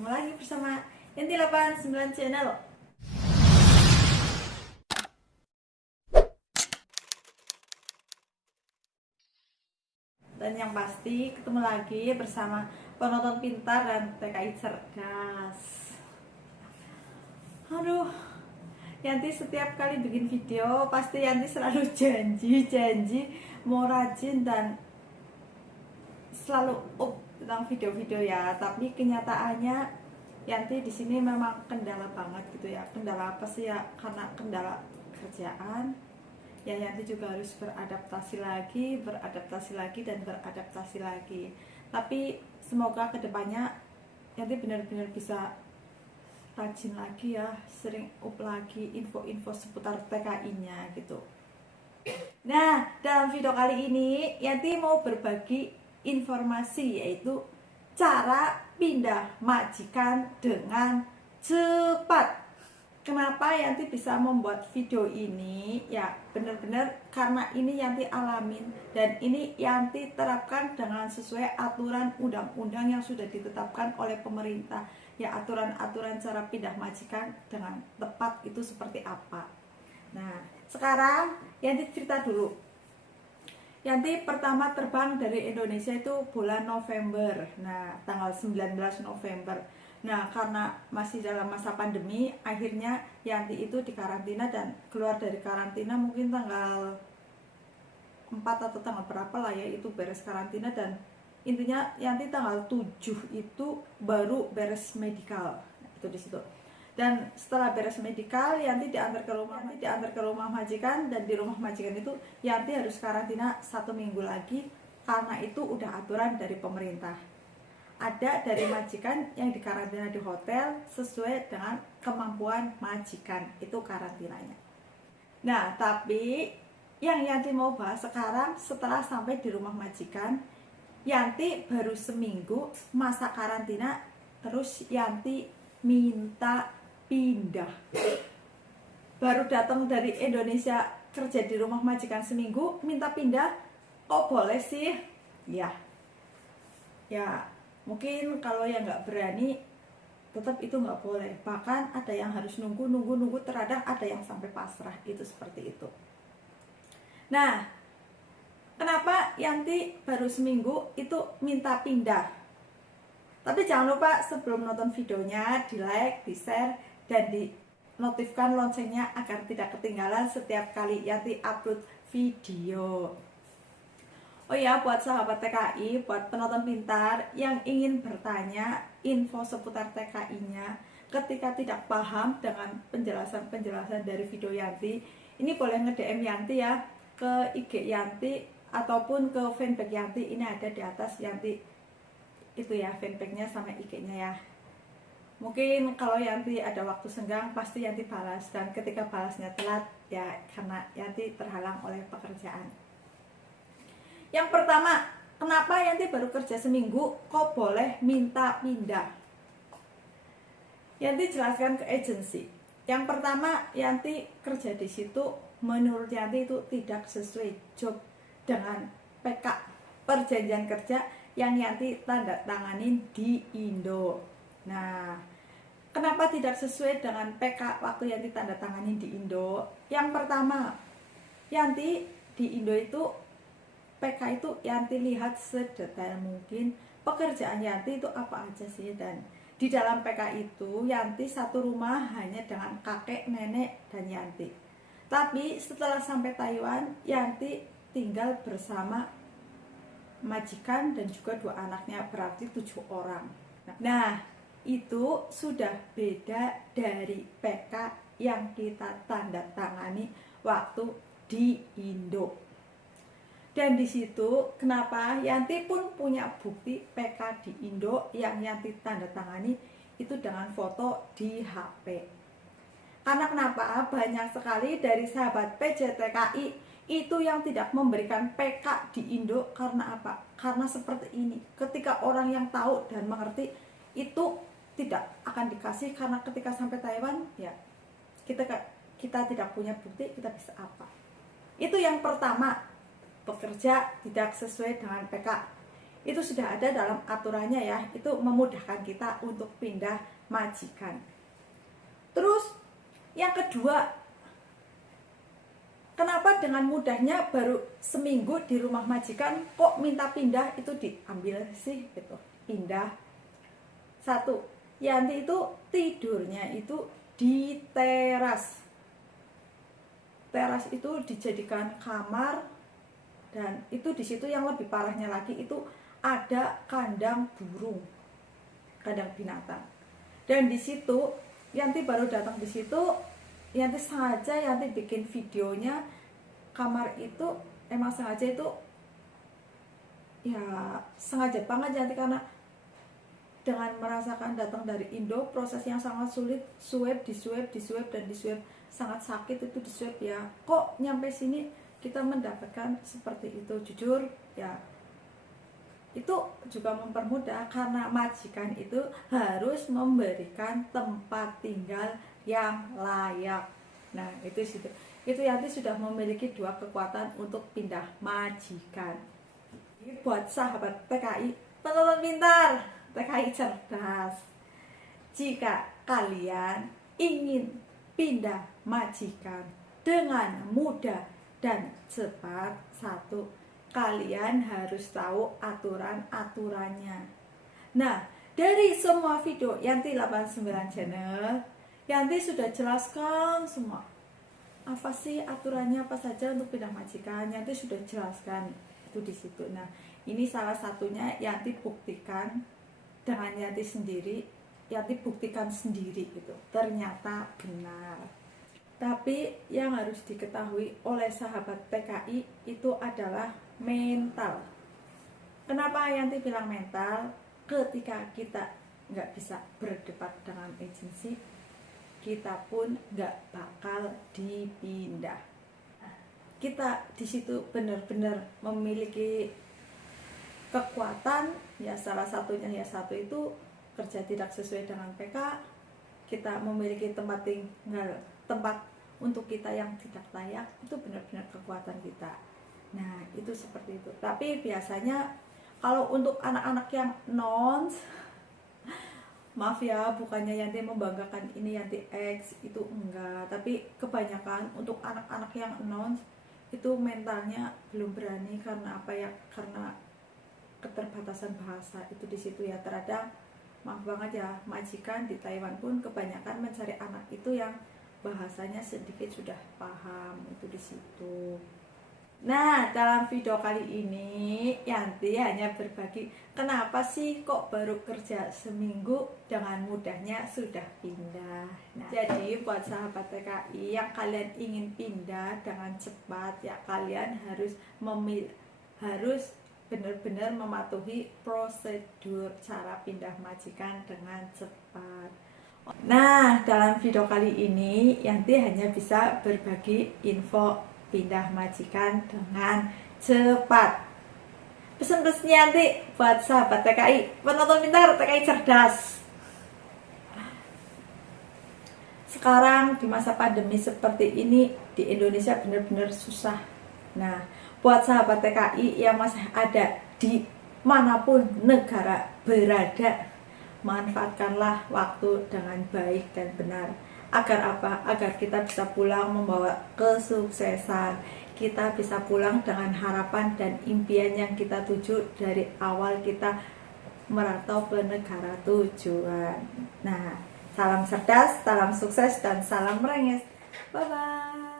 Ketemu lagi bersama Yanti 89 Channel. Dan yang pasti ketemu lagi bersama penonton pintar dan TKI cerdas. Aduh, Yanti setiap kali bikin video pasti Yanti selalu janji mau rajin dan selalu up tentang video-video ya. Tapi kenyataannya Yanti di sini memang kendala banget gitu ya. Kendala apa sih ya? Karena kendala kerjaan. Ya Yanti juga harus beradaptasi lagi dan beradaptasi lagi. Tapi semoga kedepannya Yanti benar-benar bisa rajin lagi ya, sering up lagi info-info seputar TKI-nya gitu. Nah, dalam video kali ini Yanti mau berbagi informasi, yaitu cara pindah majikan dengan cepat. Kenapa Yanti bisa membuat video ini? Ya benar-benar karena ini Yanti alamin dan ini Yanti terapkan dengan sesuai aturan undang-undang yang sudah ditetapkan oleh pemerintah. Ya, aturan-aturan cara pindah majikan dengan tepat itu seperti apa. Nah, sekarang Yanti cerita dulu. Yanti pertama terbang dari Indonesia itu bulan November. Nah, tanggal 19 November. Nah, karena masih dalam masa pandemi, akhirnya Yanti itu dikarantina dan keluar dari karantina mungkin tanggal 4 atau tanggal berapa lah ya, itu beres karantina. Dan intinya Yanti tanggal 7 itu baru beres medikal. Nah, itu di situ. Dan setelah beres medikal, Yanti diantar ke rumah majikan, dan di rumah majikan itu Yanti harus karantina 1 minggu lagi karena itu udah aturan dari pemerintah. Ada dari majikan yang dikarantina di hotel sesuai dengan kemampuan majikan, itu karantinanya. Nah, tapi yang Yanti mau bahas sekarang, setelah sampai di rumah majikan, Yanti baru seminggu masa karantina, terus Yanti minta pindah. Baru datang dari Indonesia kerja di rumah majikan seminggu, minta pindah, kok boleh sih? Ya mungkin kalau yang nggak berani tetap itu nggak boleh. Bahkan ada yang harus nunggu, terkadang ada yang sampai pasrah, itu seperti itu. Nah, kenapa Yanti baru seminggu itu minta pindah? Tapi jangan lupa sebelum nonton videonya di like, di share, dan di notifkan loncengnya agar tidak ketinggalan setiap kali Yanti upload video. Oh ya, buat sahabat TKI, buat penonton pintar yang ingin bertanya info seputar TKI-nya, ketika tidak paham dengan penjelasan dari video Yanti, ini boleh nge-DM Yanti ya, ke IG Yanti ataupun ke fanpage Yanti. Ini ada di atas Yanti itu ya, fanpage-nya sama IG-nya ya. Mungkin kalau Yanti ada waktu senggang pasti Yanti balas, dan ketika balasnya telat ya karena Yanti terhalang oleh pekerjaan. Yang pertama, kenapa Yanti baru kerja seminggu kok boleh minta pindah? Yanti jelaskan ke agensi. Yang pertama, Yanti kerja di situ menurut Yanti itu tidak sesuai job dengan PK, perjanjian kerja yang Yanti tanda tanganin di Indo. Nah, kenapa tidak sesuai dengan PK waktu Yanti tanda tanganin di Indo? Yang pertama, Yanti di Indo itu PK itu Yanti lihat sedetail mungkin pekerjaan Yanti itu apa aja sih. Dan di dalam PK itu Yanti satu rumah hanya dengan kakek, nenek, dan Yanti. Tapi setelah sampai Taiwan, Yanti tinggal bersama majikan dan juga 2 anaknya, berarti 7 orang. Nah, itu sudah beda dari PK yang kita tanda tangani waktu di Indo. Dan di situ kenapa Yanti pun punya bukti PK di Indo yang Yanti tanda tangani itu dengan foto di HP. Karena kenapa? Banyak sekali dari sahabat PJTKI itu yang tidak memberikan PK di Indo. Karena apa? Karena seperti ini, ketika orang yang tahu dan mengerti itu tidak akan dikasih, karena ketika sampai Taiwan ya kita tidak punya bukti, kita bisa apa? Itu yang pertama, pekerja tidak sesuai dengan PK. Itu sudah ada dalam aturannya ya. Itu memudahkan kita untuk pindah majikan. Terus yang kedua, kenapa dengan mudahnya baru seminggu di rumah majikan kok minta pindah itu diambil sih gitu. Pindah. Satu, Yanti itu tidurnya itu di teras. Teras itu dijadikan kamar, dan itu di situ yang lebih parahnya lagi itu ada kandang burung, kandang binatang. Dan di situ Yanti baru datang di situ, Yanti sengaja Yanti bikin videonya. Kamar itu emang sengaja itu ya sengaja banget Yanti, karena dengan merasakan datang dari Indo, proses yang sangat sulit, swab, dan di swab, sangat sakit itu di swab ya. Kok nyampe sini kita mendapatkan seperti itu? Jujur ya, itu juga mempermudah karena majikan itu harus memberikan tempat tinggal yang layak. Nah itu situ, itu Yanti sudah memiliki dua kekuatan untuk pindah majikan. Ini buat sahabat TKI, penonton pintar, TKI cerdas. Jika kalian ingin pindah majikan dengan mudah dan cepat, satu, kalian harus tahu aturan-aturannya. Nah, dari semua video Yanti 89 channel, Yanti sudah jelaskan semua. Apa sih aturannya, apa saja untuk pindah majikan, Yanti sudah jelaskan itu di situ. Nah, ini salah satunya Yanti buktikan dengan Yanti sendiri. Yanti buktikan sendiri gitu. Ternyata benar. Tapi yang harus diketahui oleh sahabat TKI itu adalah mental. Kenapa Yanti bilang mental? Ketika kita nggak bisa berdebat dengan agensi, kita pun nggak bakal dipindah. Kita di situ benar-benar memiliki kekuatan ya, salah satunya ya satu itu kerja tidak sesuai dengan PK, kita memiliki tempat tinggal, tempat untuk kita yang tidak layak, itu benar-benar kekuatan kita. Nah itu seperti itu. Tapi biasanya kalau untuk anak-anak yang nons, maaf ya, bukannya Yanti membanggakan ini Yanti X, itu enggak, tapi kebanyakan untuk anak-anak yang nons itu mentalnya belum berani. Karena apa ya, karena keterbatasan bahasa itu di situ ya. Terkadang maaf banget ya, majikan di Taiwan pun kebanyakan mencari anak itu yang bahasanya sedikit sudah paham, itu di situ. Nah, dalam video kali ini Yanti hanya berbagi kenapa sih kok baru kerja seminggu dengan mudahnya sudah pindah. Nah, jadi buat sahabat TKI yang kalian ingin pindah dengan cepat ya, kalian harus harus benar-benar mematuhi prosedur cara pindah majikan dengan cepat. Nah, dalam video kali ini Yanti hanya bisa berbagi info pindah majikan dengan cepat. Pesan-pesannya Yanti buat sahabat TKI, penonton pintar, TKI cerdas. Sekarang di masa pandemi seperti ini di Indonesia benar-benar susah. Nah, buat sahabat TKI yang masih ada di manapun negara berada, manfaatkanlah waktu dengan baik dan benar. Agar apa? Agar kita bisa pulang membawa kesuksesan. Kita bisa pulang dengan harapan dan impian yang kita tuju dari awal kita merantau ke negara tujuan. Nah, salam cerdas, salam sukses, dan salam merengek. Bye-bye.